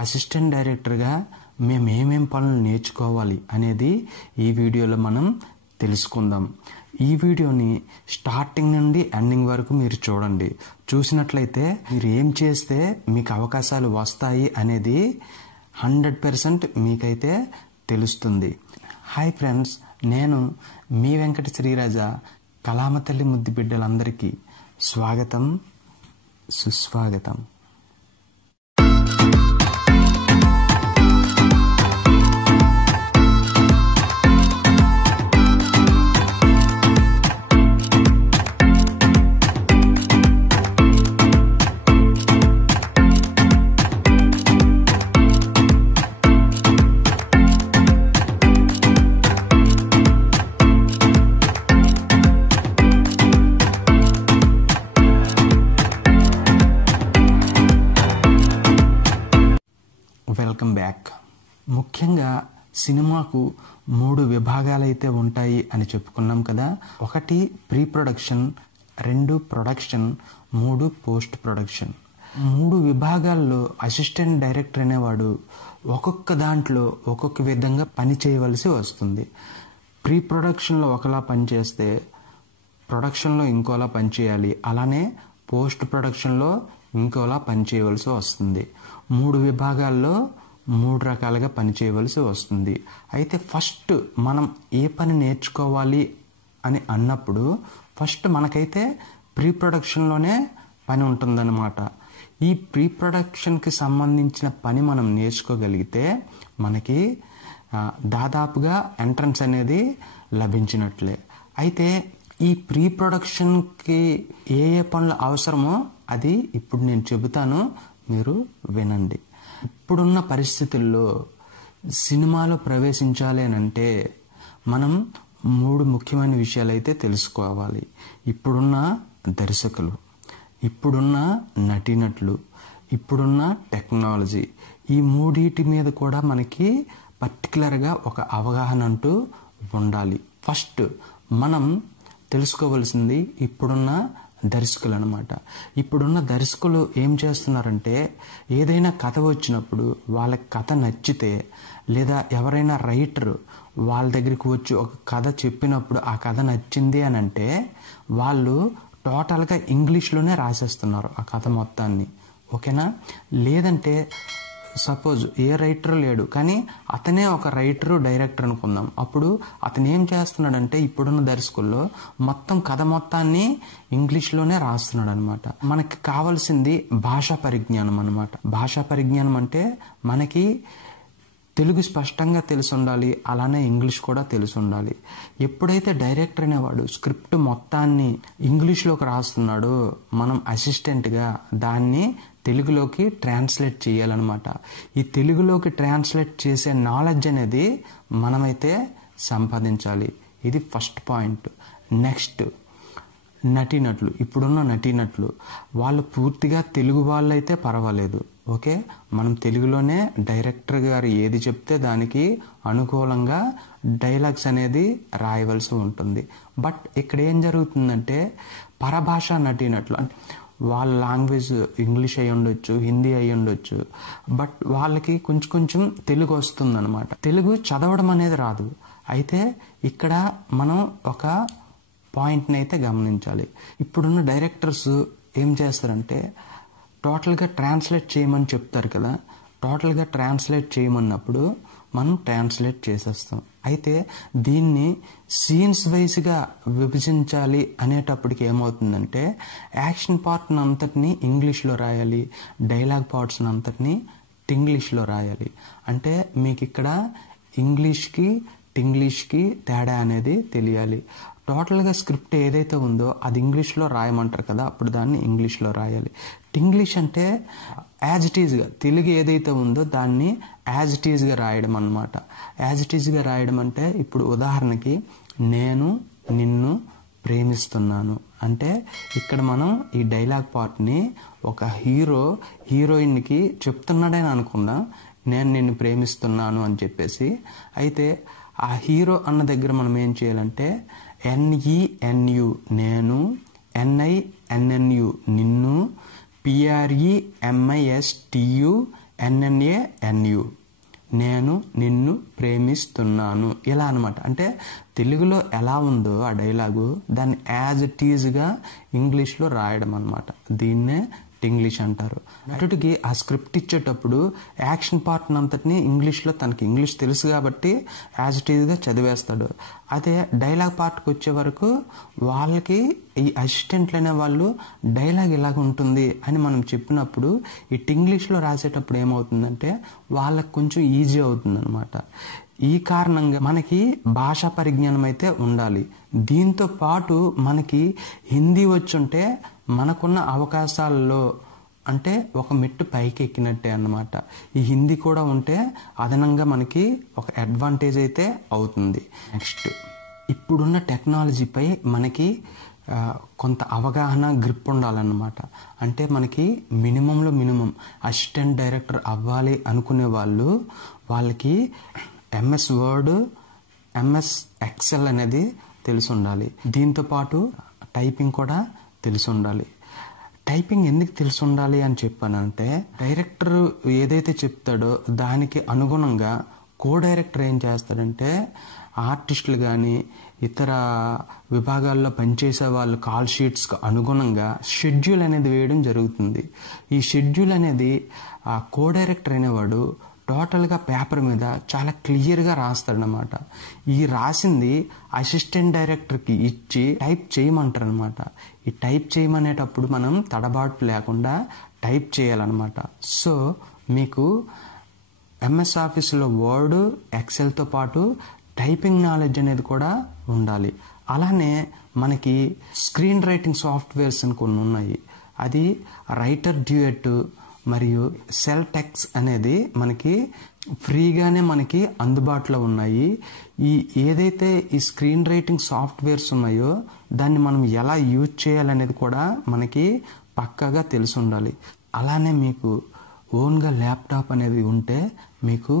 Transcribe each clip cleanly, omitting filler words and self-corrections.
Assistant డైరెక్టర్గా మేము ఏమేం పనులు నేర్చుకోవాలి అనేది ఈ వీడియోలో మనం తెలుసుకుందాం. ఈ వీడియోని స్టార్టింగ్ నుండి ఎండింగ్ వరకు మీరు చూడండి. చూసినట్లయితే మీరు ఏం చేస్తే మీకు అవకాశాలు వస్తాయి అనేది 100% మీకైతే తెలుస్తుంది. హాయ్ ఫ్రెండ్స్, నేను మీ వెంకట శ్రీరాజ. కళామతల్లి ముద్దు బిడ్డలందరికీ స్వాగతం, సుస్వాగతం. Welcome back. ముఖ్యంగా సినిమాకు 3 విభాగాలైతే ఉంటాయి అని చెప్పుకున్నాం కదా. 1 pre production, 2 production, 3 post production. 3 విభాగాల్లో అసిస్టెంట్ డైరెక్టర్ అనేవాడు ఒక్కొక్క దాంట్లో ఒక్కొక్క విధంగా పని చేయవలసి వస్తుంది. ప్రీ ప్రొడక్షన్లో ఒకలా పనిచేస్తే ప్రొడక్షన్లో ఇంకోలా పనిచేయాలి. అలానే పోస్ట్ ప్రొడక్షన్లో ఇంకోలా పనిచేయవలసి వస్తుంది. 3 విభాగాల్లో 3 రకాలుగా పనిచేయవలసి వస్తుంది. అయితే ఫస్ట్ మనం ఏ పని నేర్చుకోవాలి అని అన్నప్పుడు ఫస్ట్ మనకైతే ప్రీ ప్రొడక్షన్లోనే పని ఉంటుందన్నమాట. ఈ ప్రీ ప్రొడక్షన్కి సంబంధించిన పని మనం నేర్చుకోగలిగితే మనకి దాదాపుగా ఎంట్రన్స్ అనేది లభించినట్లే. అయితే ఈ ప్రీ ప్రొడక్షన్కి ఏ పనులు అవసరమో అది ఇప్పుడు నేను చెబుతాను, మీరు వినండి. ఇప్పుడున్న పరిస్థితుల్లో సినిమాలో ప్రవేశించాలి అని అంటే మనం 3 ముఖ్యమైన విషయాలు అయితే తెలుసుకోవాలి. ఇప్పుడున్న దర్శకులు, ఇప్పుడున్న నటీనటులు, ఇప్పుడున్న టెక్నాలజీ, ఈ 3 మీద కూడా మనకి పర్టికులర్గా ఒక అవగాహన అంటూ ఉండాలి. ఫస్ట్ మనం తెలుసుకోవలసింది ఇప్పుడున్న దర్శకులు అనమాట. ఇప్పుడున్న దర్శకులు ఏం చేస్తున్నారంటే ఏదైనా కథ వచ్చినప్పుడు వాళ్ళకి కథ నచ్చితే లేదా ఎవరైనా రైటర్ వాళ్ళ దగ్గరికి వచ్చి ఒక కథ చెప్పినప్పుడు ఆ కథ నచ్చింది అని అంటే వాళ్ళు టోటల్గా ఇంగ్లీష్లోనే రాసేస్తున్నారు ఆ కథ మొత్తాన్ని. ఓకేనా? లేదంటే సపోజ్ ఏ రైటర్ లేడు కానీ అతనే ఒక రైటరు డైరెక్టర్ అనుకుందాం. అప్పుడు అతను ఏం చేస్తున్నాడంటే ఇప్పుడున్న దర్శకుల్లో మొత్తం కథ మొత్తాన్ని ఇంగ్లీష్లోనే రాస్తున్నాడు అనమాట. మనకి కావాల్సింది భాషా పరిజ్ఞానం అనమాట. భాషా పరిజ్ఞానం అంటే మనకి తెలుగు స్పష్టంగా తెలిసి ఉండాలి, అలానే ఇంగ్లీష్ కూడా తెలిసి ఉండాలి. ఎప్పుడైతే డైరెక్టర్ అనేవాడు స్క్రిప్ట్ మొత్తాన్ని ఇంగ్లీష్లోకి రాస్తున్నాడో మనం అసిస్టెంట్గా దాన్ని తెలుగులోకి ట్రాన్స్లేట్ చేయాలన్నమాట. ఈ తెలుగులోకి ట్రాన్స్లేట్ చేసే నాలెడ్జ్ అనేది మనమైతే సంపాదించాలి. ఇది ఫస్ట్ పాయింట్. నెక్స్ట్ నటీనటులు. ఇప్పుడున్న నటీనటులు వాళ్ళు పూర్తిగా తెలుగు వాళ్ళు అయితే పర్వాలేదు. ఓకే, మనం తెలుగులోనే డైరెక్టర్ గారు ఏది చెప్తే దానికి అనుకూలంగా డైలాగ్స్ అనేది రాయవలసి ఉంటుంది. బట్ ఇక్కడ ఏం జరుగుతుందంటే పరభాషా నటీనటులు అంటే వాళ్ళ లాంగ్వేజ్ ఇంగ్లీష్ అయి ఉండొచ్చు, హిందీ అయి ఉండొచ్చు, బట్ వాళ్ళకి కొంచెం తెలుగు వస్తుంది అనమాట. తెలుగు చదవడం అనేది రాదు. అయితే ఇక్కడ మనం ఒక పాయింట్ని అయితే గమనించాలి. ఇప్పుడున్న డైరెక్టర్స్ ఏం చేస్తారంటే టోటల్గా ట్రాన్స్లేట్ చేయమని చెప్తారు కదా. టోటల్గా ట్రాన్స్లేట్ చేయమన్నప్పుడు మనం ట్రాన్స్లేట్ చేసేస్తాం. అయితే దీన్ని సీన్స్ వైజ్గా విభజించాలి అనేటప్పటికి ఏమవుతుందంటే యాక్షన్ పార్ట్ని అంతటినీ ఇంగ్లీష్లో రాయాలి, డైలాగ్ పార్ట్స్ని అంతటినీ టింగ్లీష్లో రాయాలి. అంటే మీకు ఇక్కడ ఇంగ్లీష్కి టింగ్లీష్కి తేడా అనేది తెలియాలి. టోటల్గా స్క్రిప్ట్ ఏదైతే ఉందో అది ఇంగ్లీష్లో రాయమంటారు కదా, అప్పుడు దాన్ని ఇంగ్లీష్లో రాయాలి. టింగ్లీష్ అంటే యాజ్ ఇట్ ఈజ్గా తెలుగు ఏదైతే ఉందో దాన్ని యాజ్ ఇట్ ఈజ్గా రాయడం అన్నమాట. యాజ్ ఇట్ ఈజ్గా రాయడం అంటే ఇప్పుడు ఉదాహరణకి నేను నిన్ను ప్రేమిస్తున్నాను అంటే ఇక్కడ మనం ఈ డైలాగ్ పార్ట్ని ఒక హీరోయిన్కి చెప్తున్నాడని అనుకుందాం, నేను నిన్ను ప్రేమిస్తున్నాను అని చెప్పేసి. అయితే ఆ హీరో అన్న దగ్గర మనం ఏం చేయాలంటే NENU నేను, NINNU నిన్ను, PREMISTU NNANU, నేను నిన్ను ప్రేమిస్తున్నాను, ఇలా అనమాట. అంటే తెలుగులో ఎలా ఉందో ఆ డైలాగు దాన్ని యాజ్ ఇట్ ఈజ్గా ఇంగ్లీష్లో రాయడం అనమాట. దీన్నే ఇంగ్లీష్ అంటారు. నటుడికి ఆ స్క్రిప్ట్ ఇచ్చేటప్పుడు యాక్షన్ పార్ట్ అంతటిని ఇంగ్లీష్లో, తనకి ఇంగ్లీష్ తెలుసు కాబట్టి యాజ్ ఇట్ ఈజ్గా చదివేస్తాడు. అదే డైలాగ్ పార్ట్కి వచ్చే వరకు వాళ్ళకి ఈ అసిస్టెంట్లు అనే వాళ్ళు డైలాగ్ ఇలాగ ఉంటుంది అని మనం చెప్పినప్పుడు ఇంగ్లీష్లో రాసేటప్పుడు ఏమవుతుందంటే వాళ్ళకి కొంచెం ఈజీ అవుతుంది అనమాట. ఈ కారణంగా మనకి భాషా పరిజ్ఞానం అయితే ఉండాలి. దీంతో పాటు మనకి హిందీ వచ్చుంటే మనకున్న అవకాశాల్లో అంటే ఒక మెట్టు పైకి ఎక్కినట్టే అన్నమాట. ఈ హిందీ కూడా ఉంటే అదనంగా మనకి ఒక అడ్వాంటేజ్ అయితే అవుతుంది. నెక్స్ట్, ఇప్పుడున్న టెక్నాలజీపై మనకి కొంత అవగాహన, గ్రిప్ ఉండాలన్నమాట. అంటే మనకి మినిమంలో మినిమం అసిస్టెంట్ డైరెక్టర్ అవ్వాలి అనుకునే వాళ్ళకి MS వర్డ్, MS ఎక్సెల్ అనేది తెలిసి ఉండాలి. దీంతోపాటు టైపింగ్ కూడా తెలిసి ఉండాలి. టైపింగ్ ఎందుకు తెలిసి ఉండాలి అని చెప్పానంటే, డైరెక్టర్ ఏదైతే చెప్తాడో దానికి అనుగుణంగా కో డైరెక్టర్ ఏం చేస్తాడంటే ఆర్టిస్టులు కానీ ఇతర విభాగాల్లో పనిచేసే వాళ్ళు కాల్ షీట్స్కి అనుగుణంగా షెడ్యూల్ అనేది వేయడం జరుగుతుంది. ఈ షెడ్యూల్ అనేది ఆ కో డైరెక్టర్ అనేవాడు టోటల్గా పేపర్ మీద చాలా క్లియర్గా రాస్తాడనమాట. ఈ రాసింది అసిస్టెంట్ డైరెక్టర్కి ఇచ్చి టైప్ చేయమంటారు అనమాట. ఈ టైప్ చేయమనేటప్పుడు మనం తడబాటు లేకుండా టైప్ చేయాలన్నమాట. సో మీకు MS ఆఫీస్లో వర్డ్, ఎక్సెల్తో పాటు టైపింగ్ నాలెడ్జ్ అనేది కూడా ఉండాలి. అలానే మనకి స్క్రీన్ రైటింగ్ సాఫ్ట్వేర్స్ అని కొన్ని ఉన్నాయి. అది రైటర్ డ్యూయట్ మరియు సెల్ టెక్స్ అనేది మనకి ఫ్రీగానే మనకి అందుబాటులో ఉన్నాయి. ఏదైతే ఈ స్క్రీన్ రైటింగ్ సాఫ్ట్వేర్స్ ఉన్నాయో దాన్ని మనం ఎలా యూజ్ చేయాలనేది కూడా మనకి పక్కాగా తెలిసి ఉండాలి. అలానే మీకు ఓన్గా ల్యాప్టాప్ అనేది ఉంటే మీకు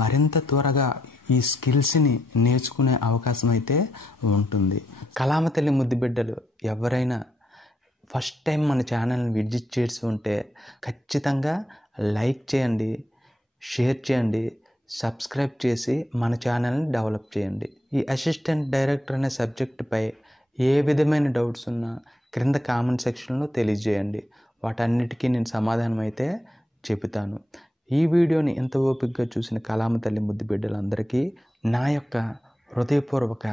మరింత త్వరగా ఈ స్కిల్స్ని నేర్చుకునే అవకాశం అయితే ఉంటుంది. కళామతల్లి ముద్దు బిడ్డలు ఎవరైనా ఫస్ట్ టైం మన ఛానల్ని విజిట్ చేసి ఉంటే ఖచ్చితంగా లైక్ చేయండి, షేర్ చేయండి, సబ్స్క్రైబ్ చేసి మన ఛానల్ని డెవలప్ చేయండి. ఈ అసిస్టెంట్ డైరెక్టర్ అనే సబ్జెక్టుపై ఏ విధమైన డౌట్స్ ఉన్నా క్రింద కామెంట్ సెక్షన్లో తెలియజేయండి. వాటన్నిటికీ నేను సమాధానం అయితే చెబుతాను. ఈ వీడియోని ఎంత ఓపికగా చూసిన కళామ తల్లి ముద్దు బిడ్డలందరికీ నా యొక్క హృదయపూర్వక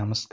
నమస్కారం.